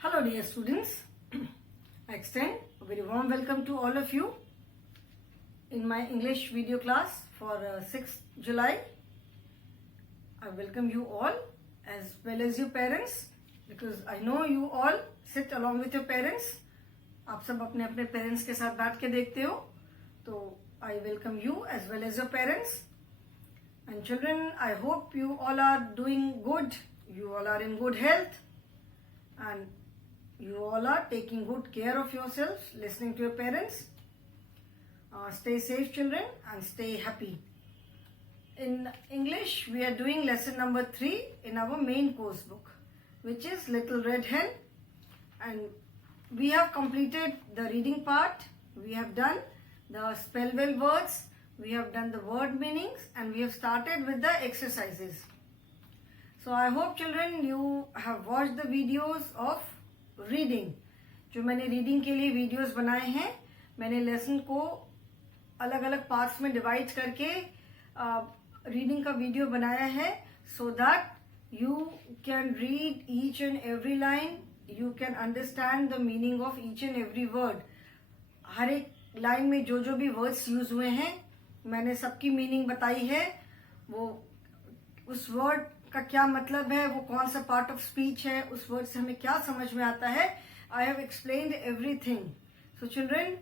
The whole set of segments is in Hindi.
Hello dear students, I extend a very warm welcome to all of you in my English video class for 6th July. I welcome you all as well as your parents because I know you all sit along with your parents. आप सब अपने अपने पेरेंट्स के साथ बैठ के देखते हो, तो I welcome you as well as your parents. And children, I hope you all are doing good, you all are in good health, and you all are taking good care of yourselves, listening to your parents. Stay safe children and stay happy. In English, we are doing lesson number 3 in our main course book, which is Little Red Hen. And we have completed the reading part. We have done the spell well words. We have done the word meanings and we have started with the exercises. So I hope children you have watched the videos of reading. जो मैंने रीडिंग के लिए वीडियोस बनाए हैं, मैंने लेसन को अलग अलग पार्ट्स में डिवाइड करके रीडिंग का वीडियो बनाया है so that you can read each and every line, you can understand the meaning of each and every word. हर एक लाइन में जो जो भी वर्ड्स यूज हुए हैं मैंने सबकी मीनिंग बताई है. वो उस वर्ड का क्या मतलब है, वो कौन सा पार्ट ऑफ स्पीच है, उस वर्ड से हमें क्या समझ में आता है. I have explained everything. So children,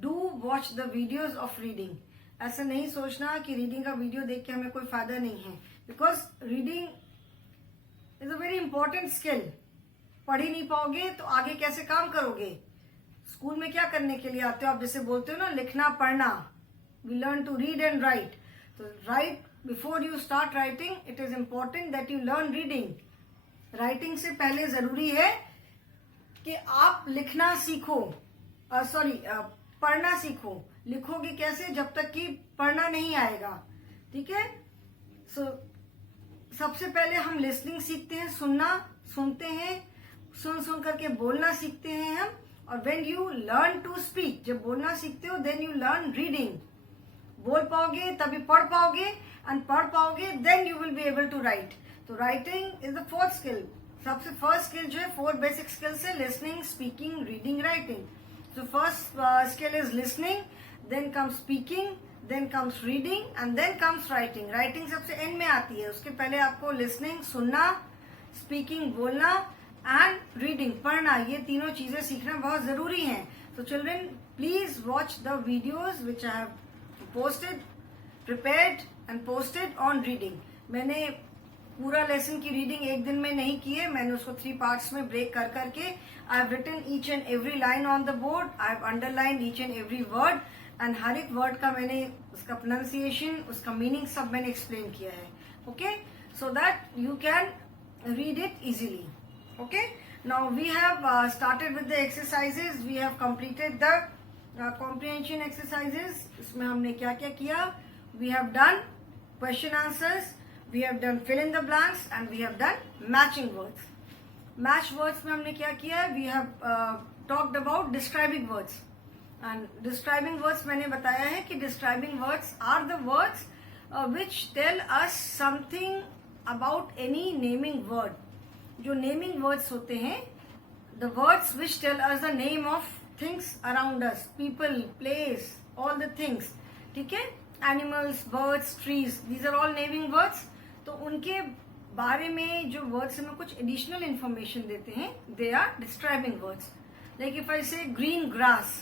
do watch the videos of reading. ऐसा नहीं सोचना कि रीडिंग का वीडियो देख के हमें कोई फायदा नहीं है, because reading is a very important skill. पढ़ ही नहीं पाओगे तो आगे कैसे काम करोगे. स्कूल में क्या करने के लिए आते हो आप, जैसे बोलते हो ना लिखना पढ़ना. We learn to read and write. तो right before you start writing it is important that you learn reading. Writing से पहले जरूरी है कि आप लिखना सीखो, पढ़ना सीखो. लिखोगे कैसे जब तक कि पढ़ना नहीं आएगा. ठीक है. सो सबसे पहले हम लिसनिंग सीखते हैं, सुनते हैं, सुन करके बोलना सीखते हैं हम. और when you learn to speak, जब बोलना सीखते हो देन यू लर्न रीडिंग. बोल पाओगे तभी पढ़ पाओगे, एंड पढ़ पाओगे then you will be able to write. तो writing is the fourth skill. सबसे फर्स्ट स्किल जो है 4 बेसिक स्किल्स है, listening, speaking, reading, writing. So first skill is listening, then comes speaking, then comes reading, and then comes writing. Writing सबसे end में आती है. उसके पहले आपको listening सुनना, speaking बोलना, and reading पढ़ना, ये तीनों चीजें सीखना बहुत जरूरी हैं. So children, please watch the videos which I have posted, prepared and posted on reading. मैंने पूरा लेसन की रीडिंग एक दिन में नहीं की है, मैंने उसको 3 पार्ट्स में ब्रेक कर करके I have written each and every line on the board. I have underline each and every word, and हर एक वर्ड का मैंने उसका प्रोनाउंसिएशन, उसका मीनिंग सब मैंने एक्सप्लेन किया है. Okay, so that you can read it easily. Okay, now we have started with the exercises. We have completed the comprehension exercises. इसमें हमने क्या क्या किया. We have done question answers, we have done fill in the blanks, and we have done matching words. Match words में हमने क्या किया है, we have talked about describing words. And describing words मैंने बताया है कि describing words are the words which tell us something about any naming word. जो naming words होते हैं, the words which tell us the name of things around us, people, place, all the things. ठीक है. Animals, birds, trees, these are all naming words. तो उनके बारे में जो वर्ड्स हमें कुछ एडिशनल इंफॉर्मेशन देते हैं, they are describing words. Like if I say green grass,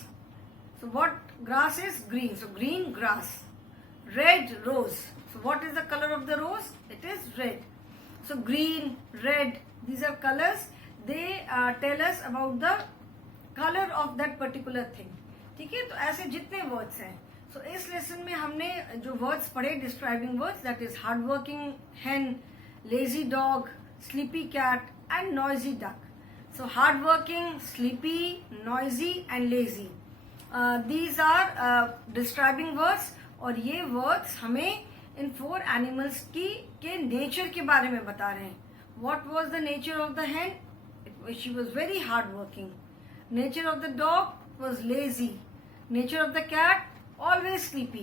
so what grass is green, so green grass. Red rose, so what is the colour of the rose, it is red. So green, red, these are colours, they tell us about the colour of that particular thing. ठीक है. तो ऐसे जितने वर्ड्स हैं. तो इस लेसन में हमने जो वर्ड्स पढ़े describing words, that is hard working hen, lazy dog, sleepy cat and noisy duck. So hard working, sleepy, noisy and lazy, these are describing words. और ये वर्ड्स हमें इन 4 एनिमल्स के नेचर के बारे में बता रहे हैं. What was the nature of the hen, she was very hard working. Nature of the dog was lazy. Nature of the cat always sleepy,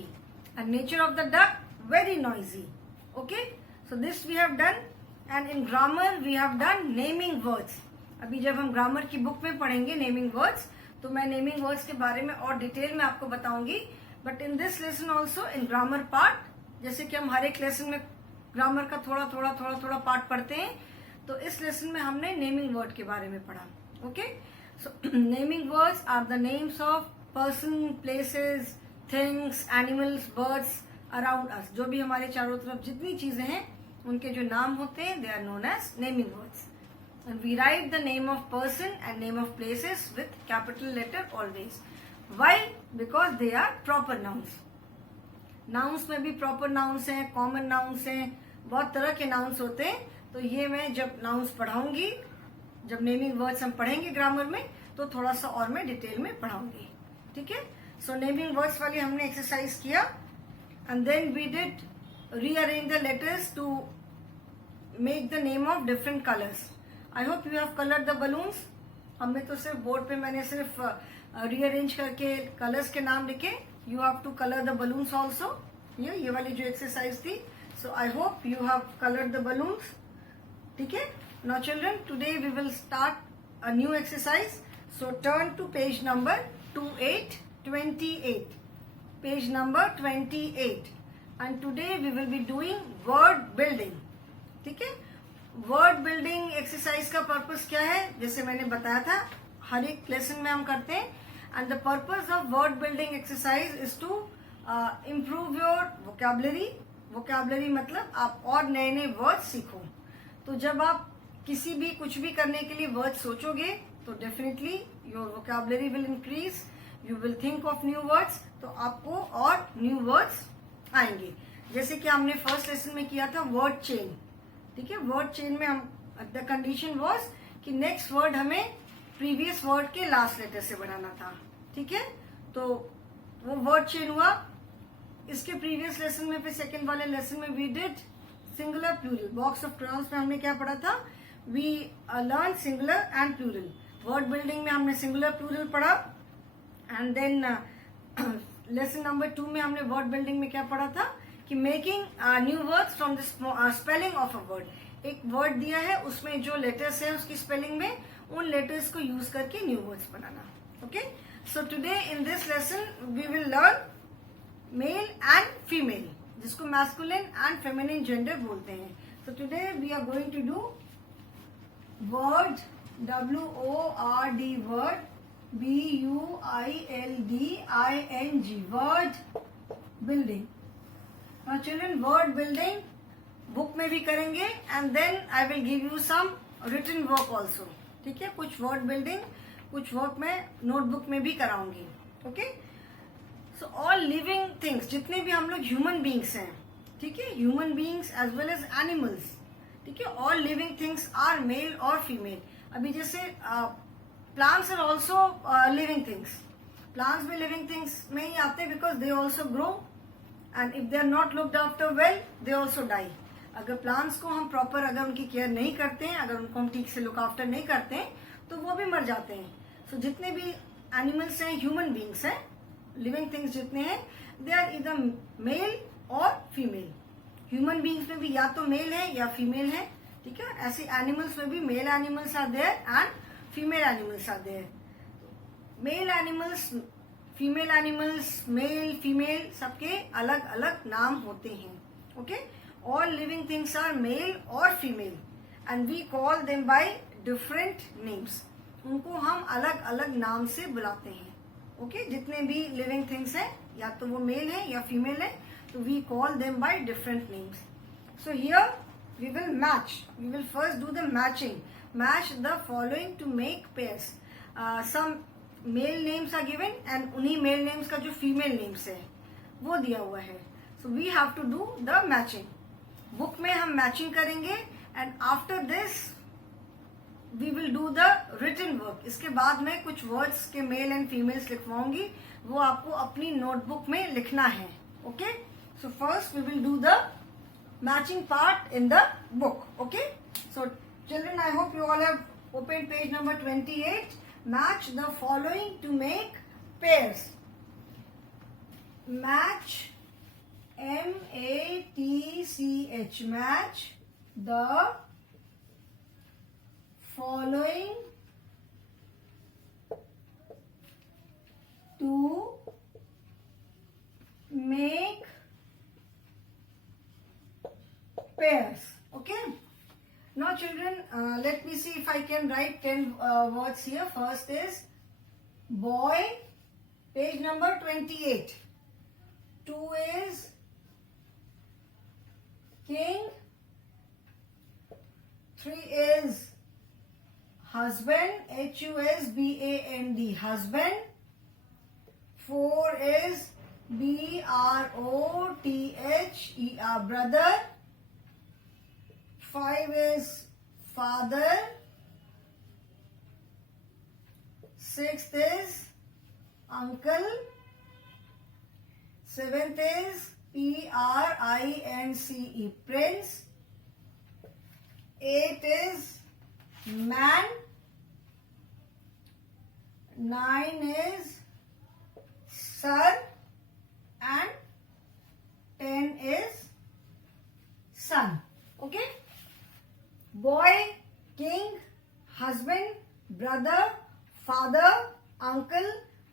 and nature of the duck very noisy. Okay, so this we have done. And in grammar we have done naming words. अभी जब हम ग्रामर की बुक में पढ़ेंगे नेमिंग वर्ड्स, तो मैं नेमिंग वर्ड्स के बारे में और डिटेल में आपको बताऊंगी। But in this lesson also in grammar part, जैसे कि हम हर एक लेसन में ग्रामर का थोड़ा थोड़ा पार्ट पढ़ते हैं, तो इस लेसन में हमने नेमिंग वर्ड के बारे में पढ़ा। Okay, so naming words are the names of person, places, things, animals, birds around us. जो भी हमारे चारों तरफ जितनी चीजें हैं उनके जो नाम होते हैं, they are known as naming words. And we write the name of person and name of places with capital letter always. Why? Because they are proper nouns. Nouns में भी प्रॉपर नाउन्स हैं, कॉमन नाउन्स हैं, बहुत तरह के नाउन्स होते हैं। तो ये मैं जब नाउन्स पढ़ाऊंगी, जब नेमिंग वर्ड्स हम पढ़ेंगे ग्रामर में, तो थोड़ा सा और मैं डिटेल में पढ़ाऊंगी। ठीक है, सो नेमिंग वर्ड्स वाली हमने एक्सरसाइज किया, and then we did rearrange the letters to make the name of different colours. I hope you have coloured the balloons. हमें तो सिर्फ बोर्ड पे मैंने सिर्फ रीअरेंज करके कलर्स के नाम लिखे। You have to colour the balloons also. ये वाली जो एक्सरसाइज थी, so I hope you have coloured the balloons. ठीक है, now children, today we will start a new exercise. So turn to page number 28, page number 28, and today we will be doing word building. ठीक है, वर्ड बिल्डिंग एक्सरसाइज का पर्पस क्या है? जैसे मैंने बताया था, हर एक लेसन में हम करते हैं, and the purpose of word building exercise is to improve your vocabulary. Vocabulary मतलब आप और नए नए वर्ड सीखो। तो जब आप किसी भी कुछ भी करने के लिए वर्ड सोचोगे, तो definitely your vocabulary will increase, you will think of new words, तो आपको और न्यू वर्ड्स आएंगे। जैसे कि हमने फर्स्ट लेसन में किया था वर्ड चेन। ठीक है, वर्ड चेन में हम द कंडीशन वाज कि नेक्स्ट वर्ड हमें प्रीवियस वर्ड के लास्ट लेटर से बनाना था। ठीक है, तो वो वर्ड चेन हुआ। इसके प्रीवियस लेसन में, फिर सेकंड वाले लेसन में we did singular plural. Box of trans में हमने क्या पढ़ा था? We learn singular and plural. Word building में हमने सिंगुलर प्लूरल पढ़ा, एंड देन लेसन नंबर 2 में हमने वर्ड बिल्डिंग में क्या पढ़ा था कि making new words from the spelling of a word. एक वर्ड दिया है, उसमें जो लेटर्स है उसकी स्पेलिंग में, उन लेटर्स को यूज करके न्यू वर्ड्स बनाना। Okay, so today in this lesson we will learn male and female, जिसको मैस्कुलिन एंड फेमिनिन जेंडर बोलते हैं। So today we are going to do word, WORD word, BUILDING word building. Now children, word building book में भी करेंगे, and then I will give you some written work also. ठीक है, कुछ वर्ड बिल्डिंग, कुछ वर्क मैं नोटबुक में भी कराऊंगी। ओके, सो ऑल लिविंग थिंग्स, जितने भी हम लोग ह्यूमन बींग्स हैं, ठीक है, human beings as well as animals, ठीक है, all living things are male और फीमेल। अभी जैसे plants are also living things. Plants भी लिविंग थिंग्स में ही आते हैं, because they also grow, and if they are not looked after well, they also die. अगर प्लांट्स को हम प्रॉपर, अगर उनकी केयर नहीं करते हैं, अगर उनको हम ठीक से लुक आफ्टर नहीं करते हैं, तो वो भी मर जाते हैं। सो जितने भी एनिमल्स हैं, ह्यूमन बींग्स हैं, लिविंग थिंग्स जितने हैं, दे आर इधर मेल और फीमेल। ह्यूमन बींग्स में भी या तो मेल है या फीमेल है। ठीक है, ऐसे एनिमल्स में भी male animals are there and female animals are there. Male animals, female animals, male, female, सबके अलग अलग नाम होते हैं। Okay, all living things are male और female, and we call them by different names. उनको हम अलग अलग नाम से बुलाते हैं। ओके, जितने भी लिविंग थिंग्स हैं, या तो वो मेल है या फीमेल है, तो we call them by different names. So here we will match, we will first do the matching, match the following to make pairs. Some male names are given, and उन्हीं मेल नेम्स का जो फीमेल नेम्स है वो दिया हुआ है। So we have to do the matching. Book में हम मैचिंग करेंगे, and after this we will do the written work. इसके बाद में कुछ वर्ड्स के मेल एंड फीमेल्स लिखवाऊंगी, वो आपको अपनी नोटबुक में लिखना है। Okay, so first we will do the matching part in the book. Okay, so children, I hope you all have open page number 28. Match the following to make pairs. Match, MATCH, match the following if I can write 10 words here. First is boy, page number 28. 2 is king. 3 is husband, husband, husband. 4 is brother, brother. 5 is father. 6th is uncle. 7th is prince, prince. 8 is man. 9 is sir, and 10 is son. Okay? Boy, king, husband, brother, father, uncle,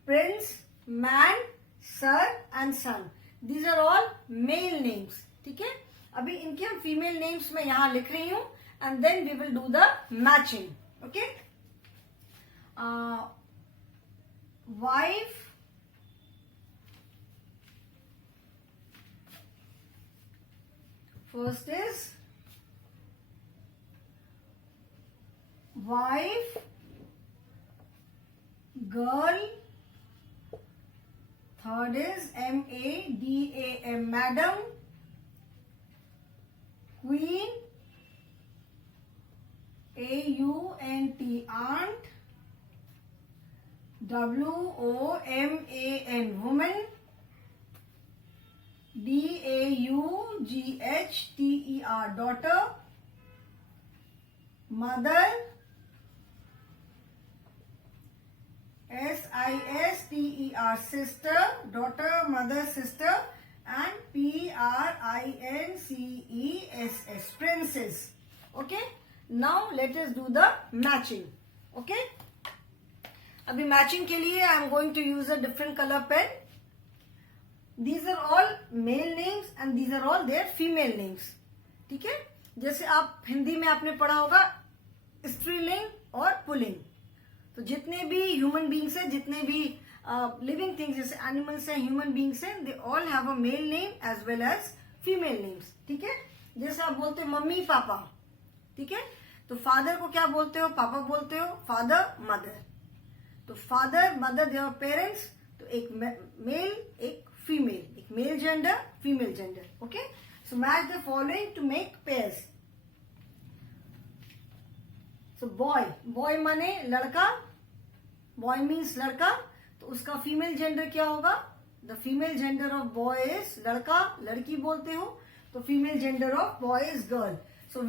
prince, man, sir and son. These are all male names. ठीक है? अभी इनके हम फीमेल नेम्स में यहां लिख रही हूं, and then we will do the matching. Okay? Wife, first is wife, girl. Third is madam, madam. Queen, aunt, aunt. woman, woman. daughtер, daughter. Mother, sister, sister, daughter, mother, sister. And princess, princess. Okay? Now let us do the matching. Okay? अभी मैचिंग के लिए I am going to use a different colour pen. These are all male names and these are all their female names. ठीक है? जैसे आप हिंदी में आपने पढ़ा होगा स्त्रीलिंग और पुल्लिंग. तो जितने भी ह्यूमन बींग्स हैं, जितने भी लिविंग थिंग्स जैसे एनिमल्स हैं, ह्यूमन बींग्स हैं, they all have a male name as well as female names. ठीक है? जैसे आप बोलते हो मम्मी पापा. ठीक है? तो फादर को क्या बोलते हो? पापा बोलते हो. Father, mother. तो father, mother, they are parents. तो एक मेल, एक फीमेल, एक male gender, female gender. Okay? So match the following to make pairs. So boy, boy माने लड़का. बॉय मीन्स लड़का. तो उसका फीमेल जेंडर क्या होगा? The female gender of boy is लड़का. लड़की बोलते हो तो female gender of boy is girl. So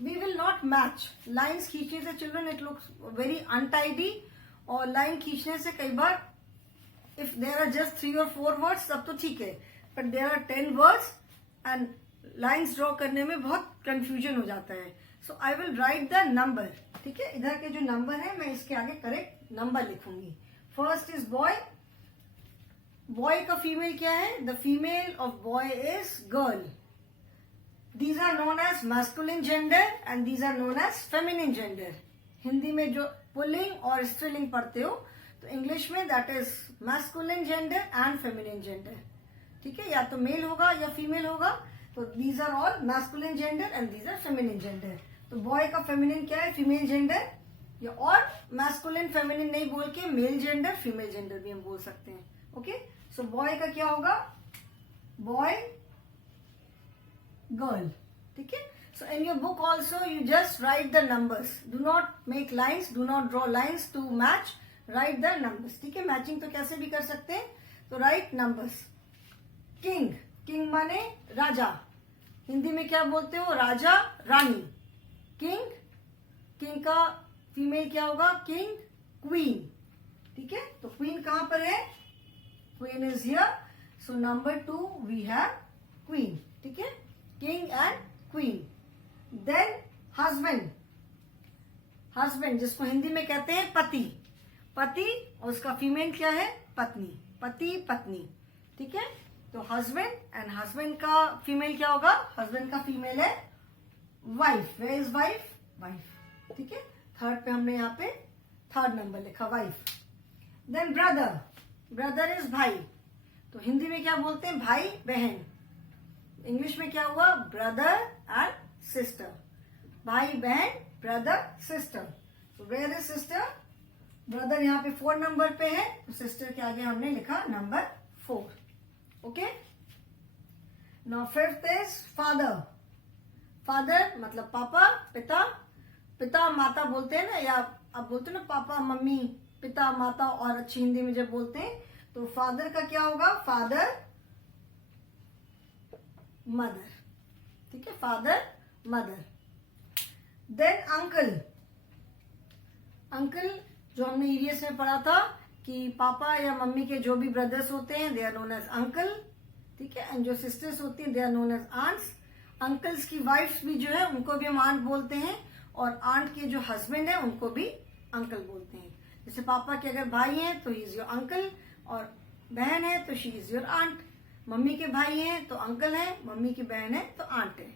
we will not match. Lines खींचने से children it looks very untidy. और लाइन खींचने से कई बार if there are just 3 or 4 words तब तो ठीक है, but there are 10 words and lines draw करने में बहुत कंफ्यूजन हो जाता है. So I will write the number. ठीक है? इधर के जो नंबर है मैं इसके आगे करेक्ट नंबर लिखूंगी. First is boy. बॉय का फीमेल क्या है? The female of boy is girl. These are known as masculine gender and these are known as feminine gender. Hindi में जो पुल्लिंग और स्त्रीलिंग पढ़ते हो तो इंग्लिश में that is masculine gender and feminine gender. ठीक है? या तो मेल होगा या फीमेल होगा. तो these are all masculine gender and these are feminine gender. तो बॉय का फेमिनिन क्या है? Female gender. या और masculine feminine नहीं बोल के मेल जेंडर, फीमेल जेंडर भी हम बोल सकते हैं. ओके? सो बॉय का क्या होगा? Boy, girl. ठीक है? So in your book also you just write the numbers. Do not make lines, do not draw lines to match. Write the numbers. ठीक है? मैचिंग तो कैसे भी कर सकते हैं. तो write numbers. King, king माने राजा. हिंदी में क्या बोलते हो? राजा, रानी. King, king का फीमेल क्या होगा? King, queen. ठीक है? तो queen कहां पर है? Queen is here. So number 2 we have queen. ठीक है? King and queen. Then husband. Husband जिसको हिंदी में कहते हैं पति. पति और उसका फीमेल क्या है? पत्नी. पति, पत्नी. ठीक है? तो husband and husband का फीमेल क्या होगा? husband का फीमेल है wife. Where is wife? Wife, ठीक है। थर्ड पे हमने यहाँ पे थर्ड नंबर लिखा wife. Then brother, brother is भाई, तो हिंदी में क्या बोलते हैं, भाई बहन। इंग्लिश में क्या हुआ, ब्रदर एंड सिस्टर, भाई बहन, ब्रदर सिस्टर। तो वेयर इज सिस्टर, ब्रदर यहाँ पे 4 नंबर पे है, तो सिस्टर के आगे हमने लिखा number 4, okay. Now fifth is father, father मतलब पापा, पिता, पिता माता बोलते हैं ना, या आप बोलते हैं ना पापा मम्मी, पिता माता, और अच्छी हिंदी में जब बोलते हैं तो फादर का क्या होगा, फादर मदर, ठीक है, father mother. Then uncle, uncle जो हमने ईवीएस में पढ़ा था कि पापा या मम्मी के जो भी ब्रदर्स होते हैं they are known as uncle, ठीक है, एंड जो सिस्टर्स होती हैं they are known as aunts. Uncles की वाइफ्स भी जो है उनको भी हम आंट बोलते हैं, और आंट के जो हस्बैंड है उनको भी अंकल बोलते हैं। जैसे पापा के अगर भाई हैं तो ही इज योर अंकल, और बहन है तो she is your aunt. Mummy के भाई हैं तो अंकल है, मम्मी की बहन है तो आंट है।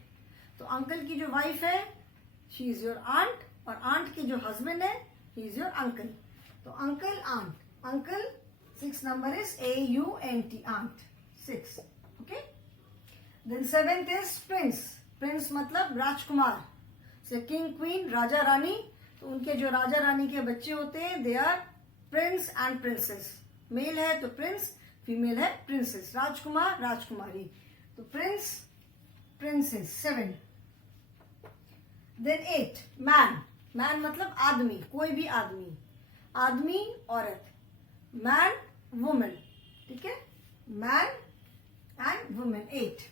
तो अंकल की जो वाइफ है शी इज योर आंट, और आंट के जो हस्बैंड है ही इज योर अंकल। तो uncle aunt, uncle 6 number is AUNT, aunt 6, okay. Then 7th is prince, prince मतलब राजकुमार, से किंग क्वीन राजा रानी, तो उनके जो राजा रानी के बच्चे होते हैं they are prince and princess. Male है तो प्रिंस, फीमेल है प्रिंसेस, राजकुमार राजकुमारी, तो prince princess 7। Then 8 man, man मतलब आदमी, कोई भी आदमी, आदमी औरत, मैन वुमेन, ठीक है, man and women 8।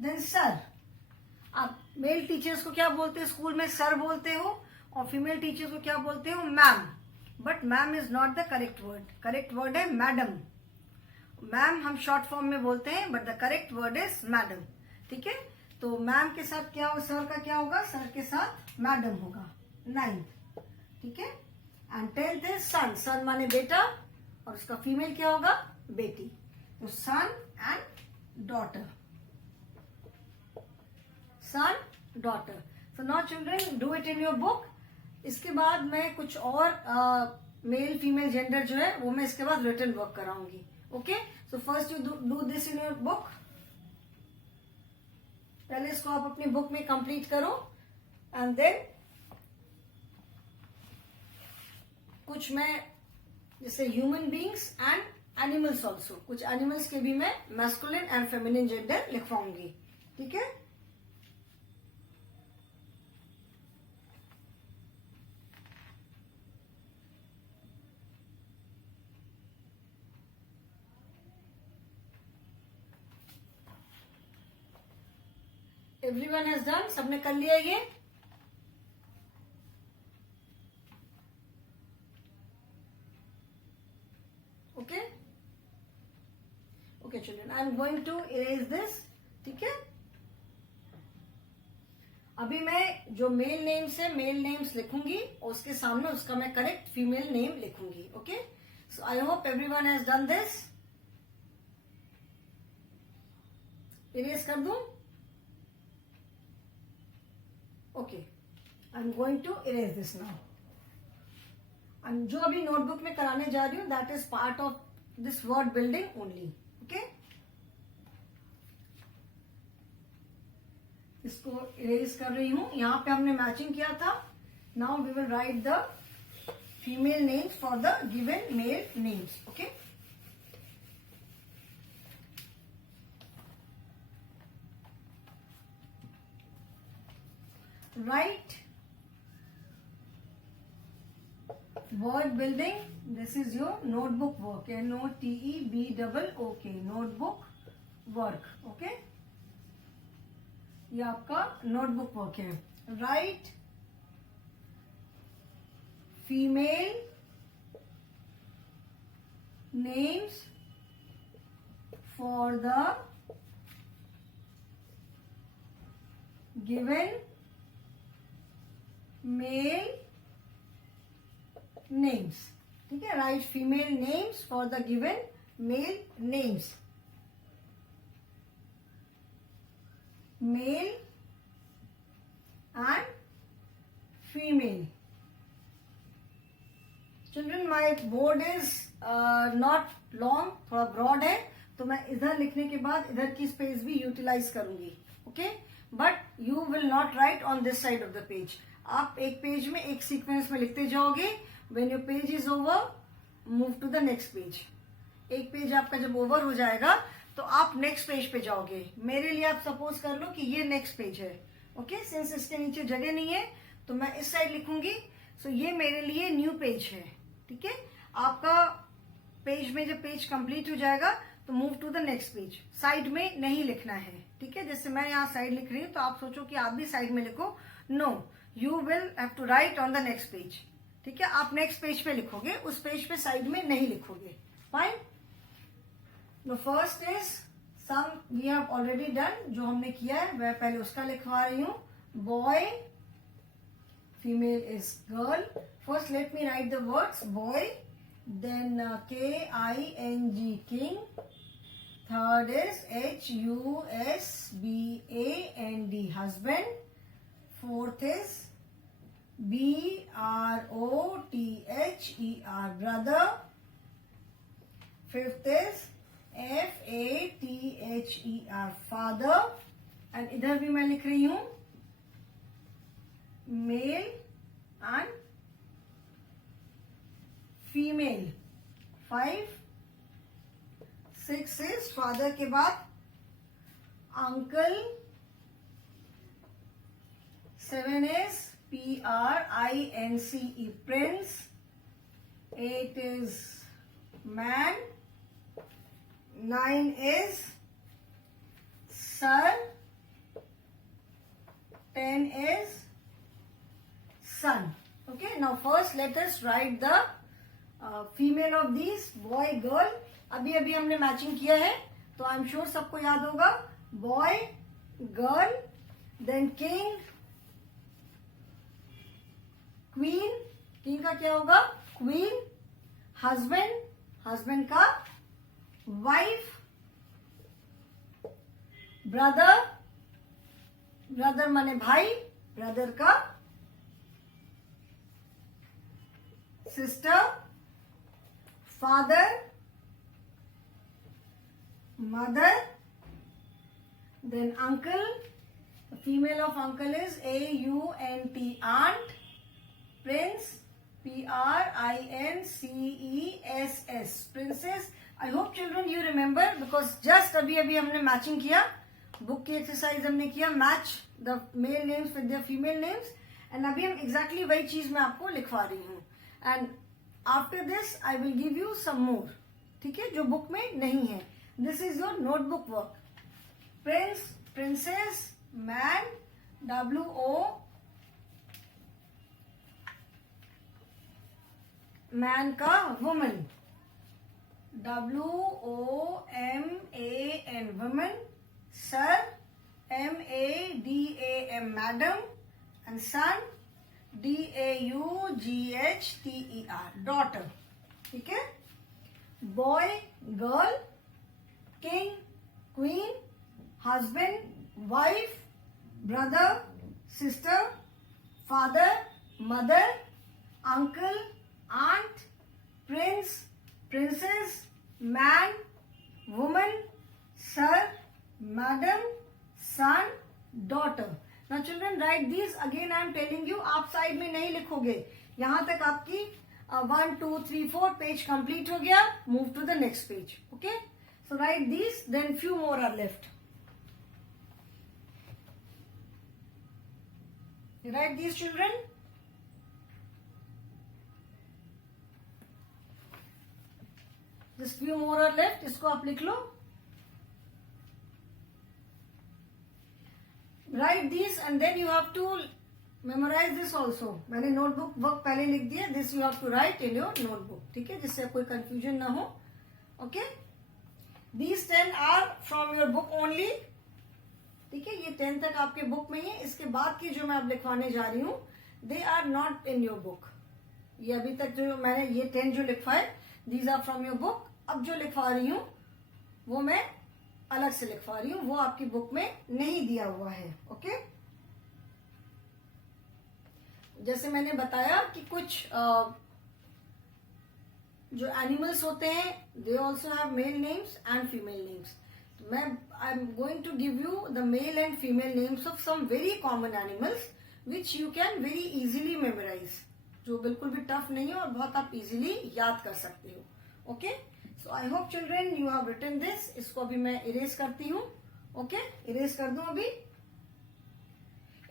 Then sir, आप मेल टीचर्स को क्या बोलते हैं स्कूल में, सर बोलते हो, और फीमेल टीचर्स को क्या बोलते हो, ma'am. But ma'am is not the correct word, correct word है मैडम। मैम हम शॉर्ट फॉर्म में बोलते हैं, but the correct word is madam, ठीक है। तो मैम के साथ क्या होगा, सर का क्या होगा, सर के साथ मैडम होगा 9th, ठीक है। एंड 10th इज सन, सन माने बेटा, और उसका फीमेल क्या होगा, बेटी, तो son and daughter, son daughter. So now children do it in your book. इसके बाद मैं कुछ और मेल फीमेल जेंडर जो है वो मैं इसके बाद रिटन वर्क कराऊंगी, okay. So first you do this in your book, पहले इसको आप अपनी बुक में कंप्लीट करो, एंड देन कुछ मैं जैसे human beings and animals also, कुछ एनिमल्स के भी मैं मैस्कुलिन एंड फेमिनिन जेंडर लिखवाऊंगी, ठीक है। एवरीवन हैज डन, सबने कर लिया ये, okay okay children, I am going to erase this, ठीक है। अभी मैं जो मेल नेम्स है मेल नेम्स लिखूंगी, और उसके सामने उसका मैं करेक्ट फीमेल नेम लिखूंगी, okay. So I hope everyone has done this. Erase कर दूं, okay, I am going to erase this now. And जो अभी नोटबुक में कराने जा रही हूँ that is part of this word building only, okay. इसको इरेज कर रही हूं, यहां पे हमने मैचिंग किया था। Now we will write the female names for the given male names, okay. Write word building. This is your notebook work. NOTEBOOK, notebook work. Okay. ये आपका notebook work है. Write female names for the given male names, ठीक है। Write female names for the given male names, male and female. Children my board is not long, थोड़ा ब्रॉड है, तो मैं इधर लिखने के बाद इधर की स्पेस भी यूटिलाइज करूंगी, okay. But you will not write on this side of the page. आप एक पेज में एक सीक्वेंस में लिखते जाओगे। When your page is over, move to the next page. एक पेज आपका जब ओवर हो जाएगा तो आप नेक्स्ट पेज पे जाओगे। मेरे लिए आप सपोज कर लो कि ये नेक्स्ट पेज है, ओके। सिंस इसके नीचे जगह नहीं है तो मैं इस साइड लिखूंगी। सो ये मेरे लिए न्यू पेज है, ठीक है। आपका पेज में जब पेज कंप्लीट हो जाएगा तो move to the next page. Side में नहीं लिखना है, ठीक है। जैसे मैं यहाँ साइड लिख रही हूँ तो आप सोचो कि आप भी साइड में लिखो। No, you will have to write on the next page, ठीक है। आप नेक्स्ट पेज पे लिखोगे, उस पेज पे साइड में नहीं लिखोगे। Fine. The first is some we have already done, जो हमने किया है वह पहले उसका लिखवा रही हूँ। Boy, female is girl. First let me right the words boy, then K-I-N-G, king. Third is H-U-S-B-A-N-D, husband. Fourth is B-R-O-T-H-E-R, brother. Fifth is F-A-T-H-E-R, father. And इधर भी मैं लिख रही हूँ male and female. 5, 6 is father के बाद uncle. 7 is P-R-I-N-C-E, prince. 8 is man. 9 is sir. 10 is son, okay. Now first let us write the female of this, boy girl. अभी अभी हमने मैचिंग किया है तो आई एम श्योर सबको याद होगा। Boy, girl, then king, queen. King का क्या होगा? क्वीन। हस्बैंड, हस्बैंड का वाइफ। ब्रदर, ब्रदर माने भाई, ब्रदर का sister. father, mother, then uncle. The female of uncle is A-U-N-T, aunt. Prince, P-R-I-N-C-E-S-S, princess. I hope children you remember because just अभी अभी हमने मैचिंग किया, बुक की एक्सरसाइज हमने किया, match the male names with the female names. And अभी हम एग्जैक्टली वही चीज मैं आपको लिखवा रही हूँ। And after this I will give you some more, ठीक है, जो बुक में नहीं है। This is your notebook work. Prince, princess, man, W-O, man का woman, W-O-M-A-N, woman. Sir, M-A-D-A-M, madam. And son, D-A-U-G-H-T-E-R, daughter, ठीक है। Boy, girl, king, queen, husband, wife, brother, sister, father, mother, uncle, aunt, prince, princess, man, woman, sir, madam, son, daughter. Now children write these again. I am telling you, आप साइड में नहीं लिखोगे। यहां तक आपकी 1, 2, 3, 4 पेज कंप्लीट हो गया। Move to the next page, okay. So write this, then few more are left. Write this children. This few more are left, इसको आप लिख लो। Write this and then you have to memorise this also. मैंने नोटबुक वर्क पहले लिख दिया। This you have to write in your notebook, ठीक है, जिससे कोई कंफ्यूजन ना हो, okay. These 10 are from your book only, ठीक है। ये 10 तक आपके बुक में ही है। इसके बाद की जो मैं अब लिखवाने जा रही हूं, they are not in your book. ये अभी तक जो मैंने ये 10 जो लिखवाए, these are from your book. अब जो लिखवा रही हूं वो मैं अलग से लिखवा रही हूँ, वो आपकी बुक में नहीं दिया हुआ है, ओके। जैसे मैंने बताया कि कुछ जो एनिमल्स होते हैं they also have male names and female names. मैं I am going to give you the male and female names of some very common animals which you can very easily memorise, जो बिल्कुल भी टफ नहीं है और बहुत आप इजीली याद कर सकते हो. Okay, so I hope children you have written this. इसको अभी मैं इरेज करती हूँ. ओके, इरेज कर दूं. अभी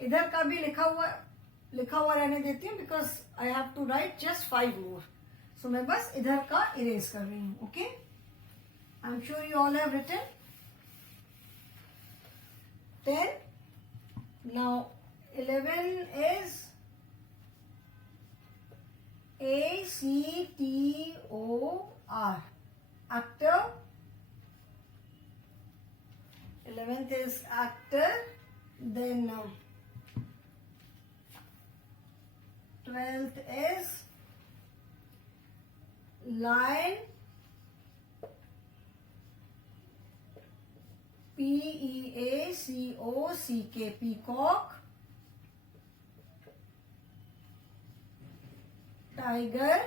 इधर का भी लिखा हुआ रहने देती हूँ because I have to write just 5 more. So मैं बस इधर का इरेज कर रही हूँ. Okay, I am sure you all have written 10. Now 11 is ACTOR, actor. 11th is actor. Then 12th is lion. PEACOCK, peacock. Tiger.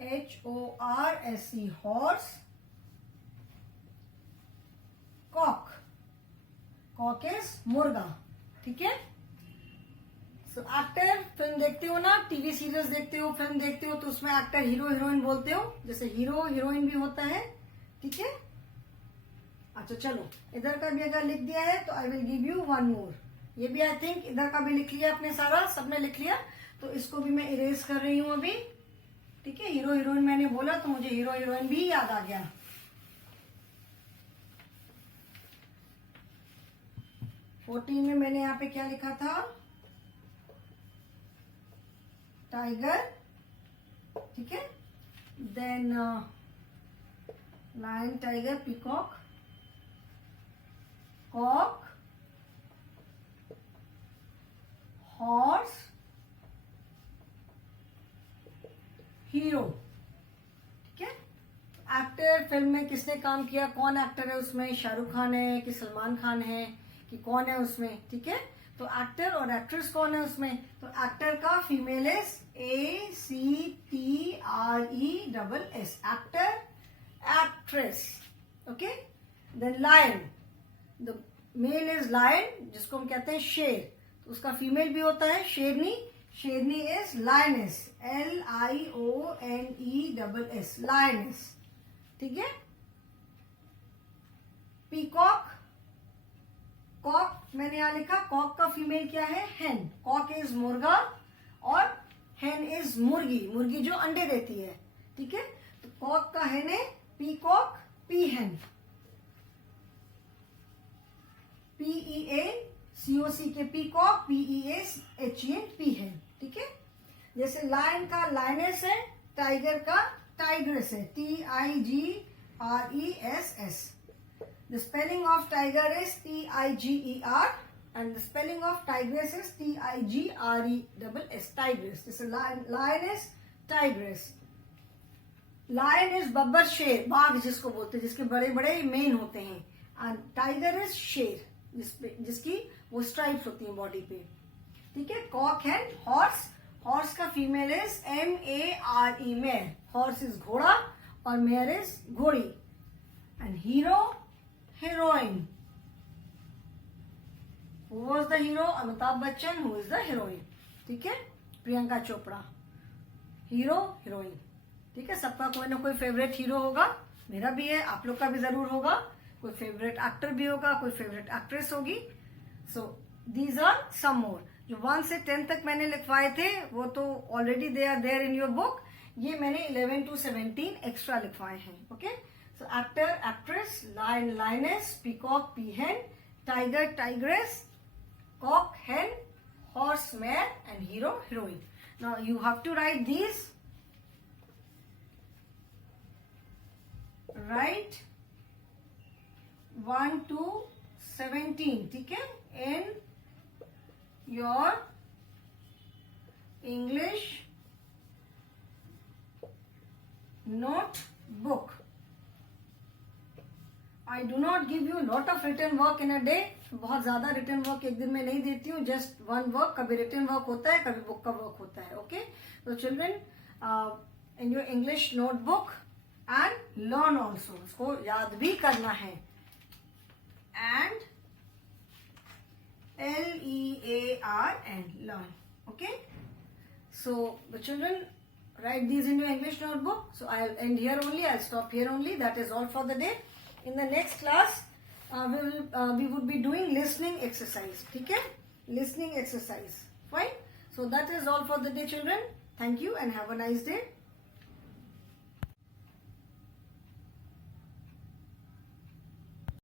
HORSE, horse. Cock. Cock is मुर्गा. ठीक है. सो एक्टर, फिल्म देखते हो ना, टीवी सीरियल्स देखते हो, फिल्म देखते हो, तो उसमें एक्टर हीरो हीरोइन बोलते हो. जैसे हीरो हीरोइन भी होता है. ठीक है. अच्छा चलो, इधर का भी अगर लिख दिया है तो आई विल गिव यू 1 मोर. ये भी आई थिंक इधर का भी लिख लिया आपने, सारा सबने लिख लिया. तो इसको भी मैं इरेज कर रही हूँ अभी. ठीक है, हीरो हीरोइन मैंने बोला तो मुझे हीरो हीरोइन भी याद आ गया. 14 में मैंने यहाँ पे क्या लिखा था? टाइगर. ठीक है. Then lion, tiger, peacock, cock, horse, hero. ठीक है. एक्टर, फिल्म में किसने काम किया, कौन एक्टर है उसमें, शाहरुख खान है कि सलमान खान है कि कौन है उसमें. ठीक है. तो एक्टर और एक्ट्रेस कौन है उसमें? तो एक्टर का female is ACTRESS, actor, actress. Okay. Then lion, the male is lion, जिसको हम कहते हैं शेर. तो उसका फीमेल भी होता है शेरनी. शेरनी इज लायनेस, LIONESS, लायनेस. ठीक है. पीकॉक, कॉक मैंने यहां लिखा. कॉक का फीमेल क्या है? हेन. कॉक इज मुर्गा और हेन इज मुर्गी. मुर्गी जो अंडे देती है. ठीक है. तो कॉक का हेन है पीकॉक, पीहेन. PEACOCK, peacock, PEACHEN, पीहेन. ठीक है. जैसे लायन का लायनेस है, टाइगर का टाइग्रेस है, TIGRESS. The spelling of tiger is TIGER and the spelling of tigress is TIGRESS, tigress. This is lion is tigress. Lion is Babbar, शेर, बाघ जिसको बोलते हैं, जिसके बड़े बड़े मेन होते हैं. and tiger is शेर, जिसकी वो स्ट्राइप्स होती हैं बॉडी पे. ठीक है. कॉक है हॉर्स. हॉर्स का female is MARE, mare. Horse is घोड़ा और मेयर इज घोड़ी. And hero, heroine. Who was the hero? Amitabh Bachchan. Who is the heroine? ठीक है. प्रियंका चोपड़ा. Hero, heroine. ठीक है. सबका कोई ना कोई फेवरेट हीरो होगा. मेरा भी है, आप लोग का भी जरूर होगा. कोई फेवरेट एक्टर भी होगा, कोई फेवरेट एक्ट्रेस होगी. सो दीज आर सम मोर. जो 1 से 10 तक मैंने लिखवाए थे वो तो already they are there in your book. ये मैंने 11 to 17 एक्स्ट्रा लिखवाए हैं. Okay. So actor, actress, lion, lioness, peacock, peahen, tiger, tigress, cock, hen, horse, mare, and hero, heroine. Now you have to write these. Write 1 to 17. ठीक है. In your English notebook. I do not give you lot of written work in a day. बहुत ज्यादा written work एक दिन में नहीं देती हूँ. Just one work. कभी written work होता है, कभी book का work होता है. Okay. So children, in your English notebook and learn also. इसको याद भी करना है. And Learn. Learn. Okay. So the children, write these in your English notebook. So I'll end here only. I'll stop here only. That is all for the day. In the next class, we would be doing listening exercise. Okay? Listening exercise. Fine. So that is all for the day, children. Thank you and have a nice day.